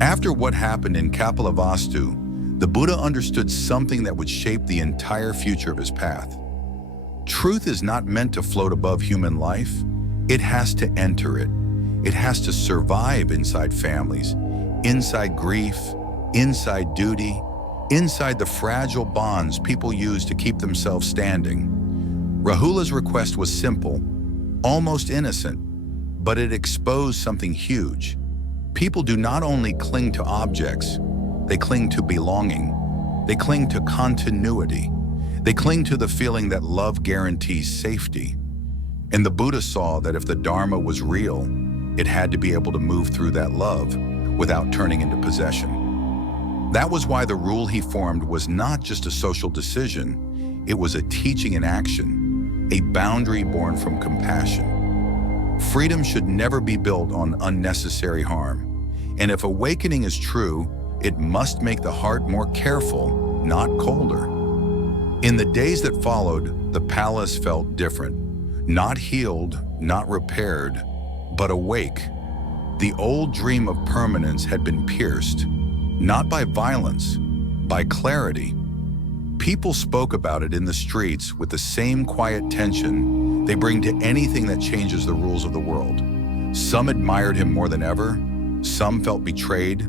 After what happened in Kapilavastu, the Buddha understood something that would shape the entire future of his path. Truth is not meant to float above human life. It has to enter it. It has to survive inside families, inside grief, inside duty, inside the fragile bonds people use to keep themselves standing. Rahula's request was simple, almost innocent, but it exposed something huge. People do not only cling to objects, they cling to belonging. They cling to continuity. They cling to the feeling that love guarantees safety. And the Buddha saw that if the Dharma was real, it had to be able to move through that love without turning into possession. That was why the rule he formed was not just a social decision, it was a teaching in action, a boundary born from compassion. Freedom should never be built on unnecessary harm. And if awakening is true, it must make the heart more careful, not colder. In the days that followed, the palace felt different. Not healed, not repaired, but awake. The old dream of permanence had been pierced, not by violence, by clarity. People spoke about it in the streets with the same quiet tension they bring to anything that changes the rules of the world. Some admired him more than ever, some felt betrayed,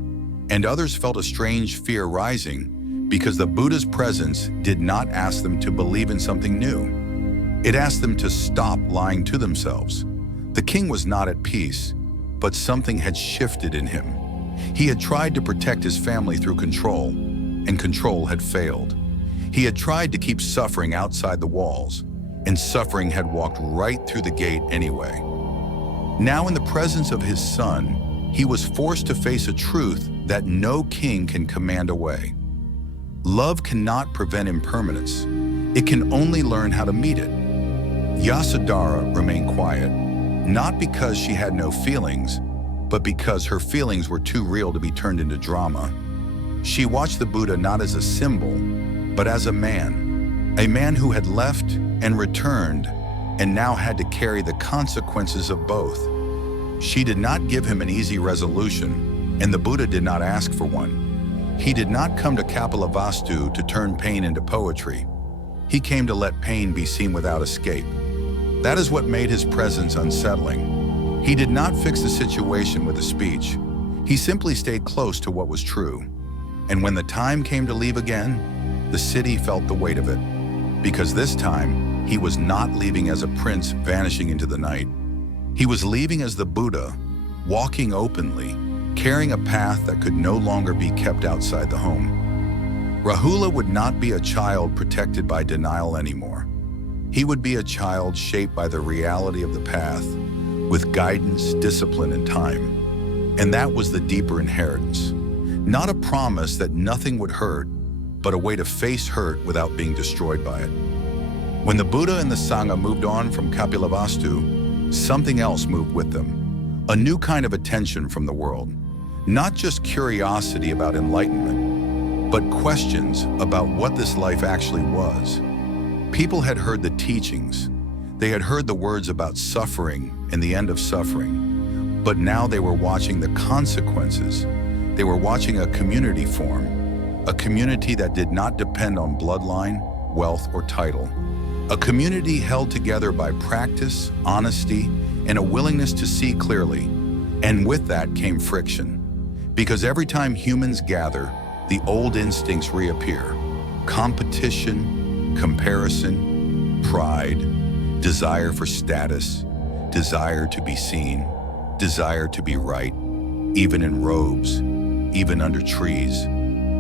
and others felt a strange fear rising because the Buddha's presence did not ask them to believe in something new. It asked them to stop lying to themselves. The king was not at peace, but something had shifted in him. He had tried to protect his family through control, and control had failed. He had tried to keep suffering outside the walls, and suffering had walked right through the gate anyway. Now, in the presence of his son, he was forced to face a truth that no king can command away. Love cannot prevent impermanence. It can only learn how to meet it. Yasodhara remained quiet, not because she had no feelings, but because her feelings were too real to be turned into drama. She watched the Buddha not as a symbol, but as a man who had left and returned and now had to carry the consequences of both. She did not give him an easy resolution, and the Buddha did not ask for one. He did not come to Kapilavastu to turn pain into poetry. He came to let pain be seen without escape. That is what made his presence unsettling. He did not fix the situation with a speech. He simply stayed close to what was true. And when the time came to leave again, the city felt the weight of it. Because this time, he was not leaving as a prince vanishing into the night. He was leaving as the Buddha, walking openly, carrying a path that could no longer be kept outside the home. Rahula would not be a child protected by denial anymore. He would be a child shaped by the reality of the path, with guidance, discipline, and time. And that was the deeper inheritance. Not a promise that nothing would hurt, but a way to face hurt without being destroyed by it. When the Buddha and the Sangha moved on from Kapilavastu, something else moved with them. A new kind of attention from the world. Not just curiosity about enlightenment, but questions about what this life actually was. People had heard the teachings. They had heard the words about suffering and the end of suffering. But now they were watching the consequences. They were watching a community form. A community that did not depend on bloodline, wealth, or title. A community held together by practice, honesty, and a willingness to see clearly. And with that came friction. Because every time humans gather, the old instincts reappear. Competition, comparison, pride, desire for status, desire to be seen, desire to be right, even in robes, even under trees,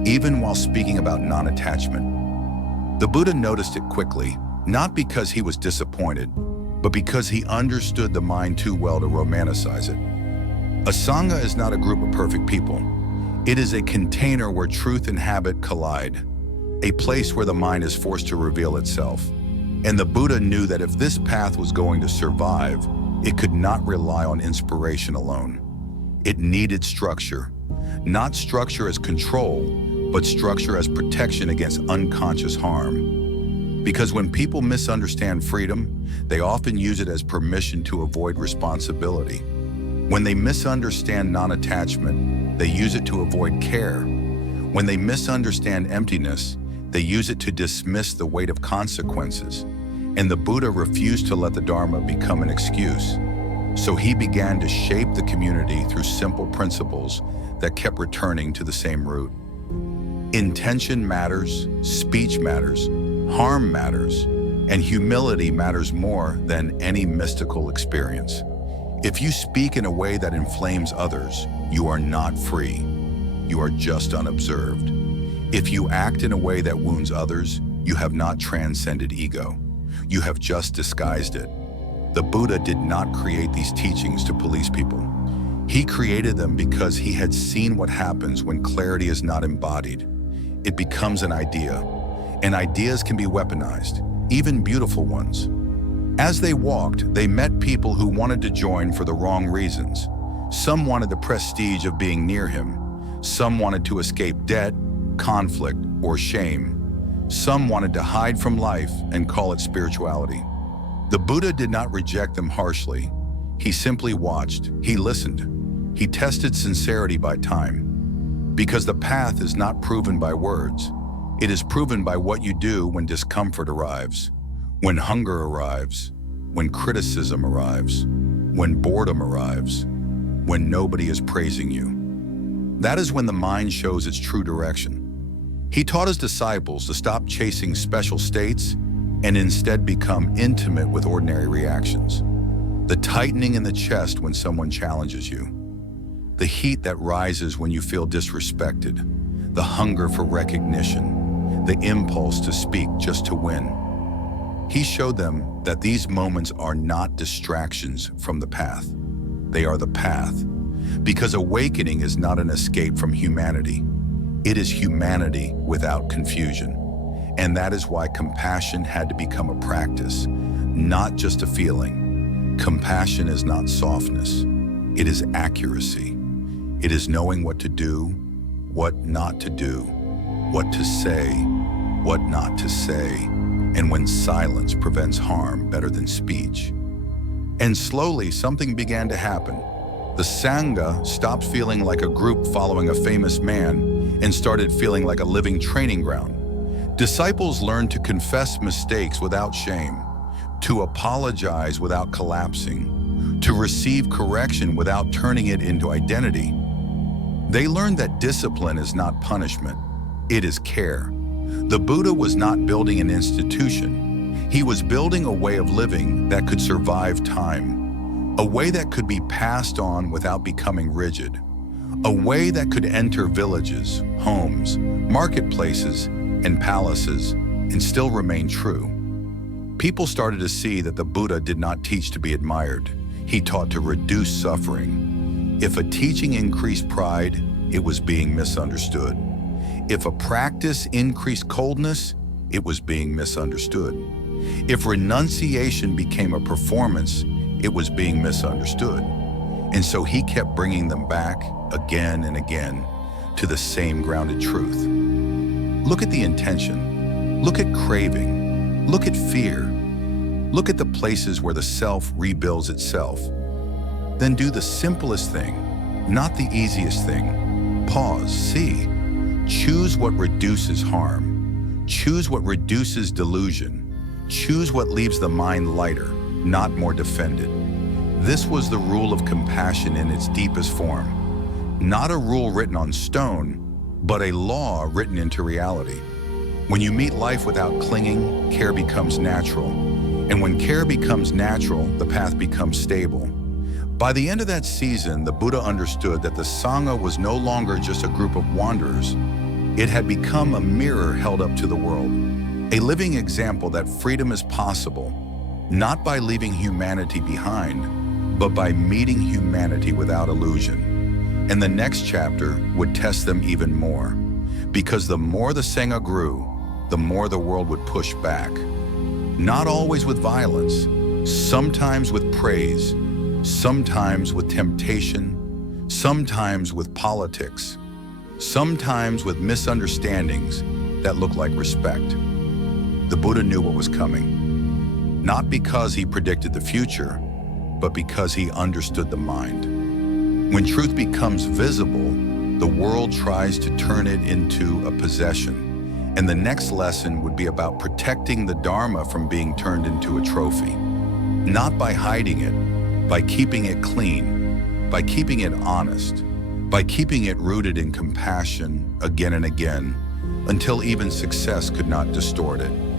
even while speaking about non-attachment. The Buddha noticed it quickly, not because he was disappointed, but because he understood the mind too well to romanticize it. A Sangha is not a group of perfect people. It is a container where truth and habit collide, a place where the mind is forced to reveal itself. And the Buddha knew that if this path was going to survive, it could not rely on inspiration alone. It needed structure. Not structure as control, but structure as protection against unconscious harm. Because when people misunderstand freedom, they often use it as permission to avoid responsibility. When they misunderstand non-attachment, they use it to avoid care. When they misunderstand emptiness, they use it to dismiss the weight of consequences. And the Buddha refused to let the Dharma become an excuse. So he began to shape the community through simple principles that kept returning to the same root. Intention matters, speech matters, harm matters, and humility matters more than any mystical experience. If you speak in a way that inflames others, you are not free. You are just unobserved. If you act in a way that wounds others, you have not transcended ego. You have just disguised it. The Buddha did not create these teachings to police people. He created them because he had seen what happens when clarity is not embodied. It becomes an idea, and ideas can be weaponized, even beautiful ones. As they walked, they met people who wanted to join for the wrong reasons. Some wanted the prestige of being near him. Some wanted to escape debt, conflict, or shame. Some wanted to hide from life and call it spirituality. The Buddha did not reject them harshly. He simply watched. He listened. He tested sincerity by time. Because the path is not proven by words. It is proven by what you do when discomfort arrives, when hunger arrives, when criticism arrives, when boredom arrives, when nobody is praising you. That is when the mind shows its true direction. He taught his disciples to stop chasing special states and instead become intimate with ordinary reactions. The tightening in the chest when someone challenges you. The heat that rises when you feel disrespected. The hunger for recognition. The impulse to speak just to win. He showed them that these moments are not distractions from the path. They are the path. Because awakening is not an escape from humanity. It is humanity without confusion. And that is why compassion had to become a practice, not just a feeling. Compassion is not softness. It is accuracy. It is knowing what to do, what not to do, what to say, what not to say, and when silence prevents harm better than speech. And slowly something began to happen. The Sangha stopped feeling like a group following a famous man and started feeling like a living training ground. Disciples learned to confess mistakes without shame, to apologize without collapsing, to receive correction without turning it into identity. They learned that discipline is not punishment, it is care. The Buddha was not building an institution. He was building a way of living that could survive time, a way that could be passed on without becoming rigid, a way that could enter villages, homes, marketplaces, and palaces and still remain true. People started to see that the Buddha did not teach to be admired. He taught to reduce suffering. If a teaching increased pride, it was being misunderstood. If a practice increased coldness, it was being misunderstood. If renunciation became a performance, it was being misunderstood. And so he kept bringing them back again and again to the same grounded truth. Look at the intention. Look at craving. Look at fear. Look at the places where the self rebuilds itself. Then do the simplest thing, not the easiest thing. Pause, see. Choose what reduces harm. Choose what reduces delusion. Choose what leaves the mind lighter, not more defended. This was the rule of compassion in its deepest form. Not a rule written on stone, but a law written into reality. When you meet life without clinging, care becomes natural. And when care becomes natural, the path becomes stable. By the end of that season, the Buddha understood that the Sangha was no longer just a group of wanderers. It had become a mirror held up to the world, a living example that freedom is possible, not by leaving humanity behind, but by meeting humanity without illusion. And the next chapter would test them even more, because the more the Sangha grew, the more the world would push back. Not always with violence, sometimes with praise, sometimes with temptation, sometimes with politics, sometimes with misunderstandings that look like respect. The Buddha knew what was coming, not because he predicted the future, but because he understood the mind. When truth becomes visible, the world tries to turn it into a possession. And the next lesson would be about protecting the Dharma from being turned into a trophy. Not by hiding it, by keeping it clean, by keeping it honest, by keeping it rooted in compassion again and again, until even success could not distort it.